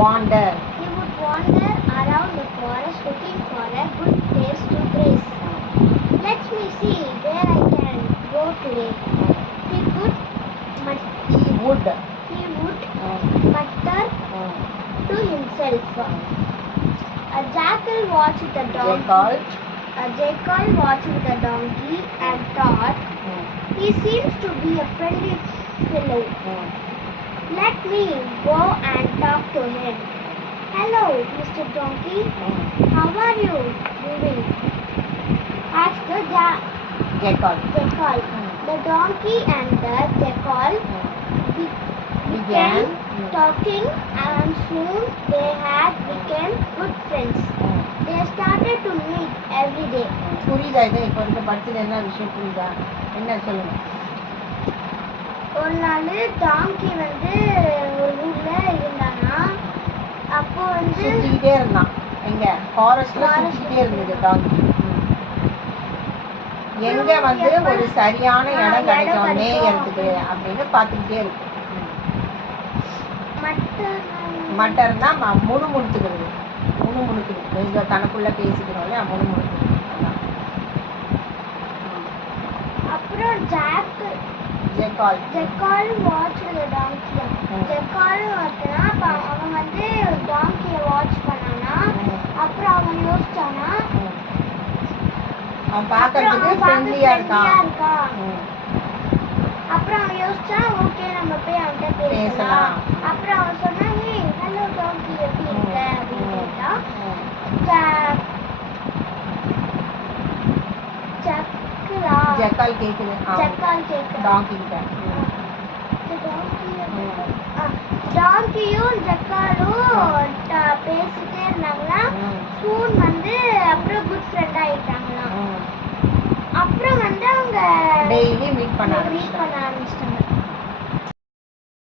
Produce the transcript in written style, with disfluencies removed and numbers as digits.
wander. He would wander around the forest looking for a good place to graze. Let me see where I can go today. He would mutter to himself. A jackal watched the donkey. A jackal watched the donkey and thought, he seems to be a friendly fellow. Let me go and talk to him. Hello, Mr. Donkey. How are you doing? Asked the jackal. The donkey and the jackal began talking, and soon they had become good friends. They started to meet every day. புரியுதா இது இப்போ இருக்க படத்துல என்ன விஷயம் புரியுதா? என்ன சொல்லுங்க. ஒரு நாள் டாங்கி வந்து ஒரு ஊர்ல இருந்தானா. அப்போ வந்து சுத்திட்டே இருந்தான். எங்க ஃபாரஸ்ட்ல சுத்திட்டே இருந்தது டாங்கி. எங்க வந்து ஒரு சரியான இடம் கிடைக்கும் மேயறதுக்கு அப்படின்னு பார்த்துக்கிட்டே இருக்கு. மட்டர்னா முணுமுணுத்துக்கிறது. முணுமுணுக்குது தனக்குள்ள பேசிக்கிறோம் இல்லையா, முணுமுணுக்குது. அப்புறம் ஜெக்கால் வாட்ச் தி டாங்கி. ஜெக்கால் வாட்ச்னா அவன் வந்து டாங்கியை வாட்ச் பண்ணானா. அப்புறம் அவன் யோசிச்சானா, அவன் பார்க்கிறதுக்கு ஃப்ரெண்ட்லியா இருக்கான். அப்புறம் அவன் யோசிச்சா, ஓகே நம்ம போய் அவன்கிட்ட பேசலாம். அப்புறம் அவன் சொன்னா, ஹே ஹலோ டாங்கி, எப்படி இருக்க அப்படின்னு கேட்டா. ஜக்கால் கேக்குது டாங்கி கிட்ட. டாங்கியும் ஜக்காலும் பேசிட்டே இருந்தாங்களா. சூன் வந்து அப்புறம் குட் ஃப்ரெண்ட் ஆயிட்டாங்களாம். அப்புறம் வந்து அவங்க டெய்லி மீட் பண்ண ஆரம்பிச்சிட்டாங்க.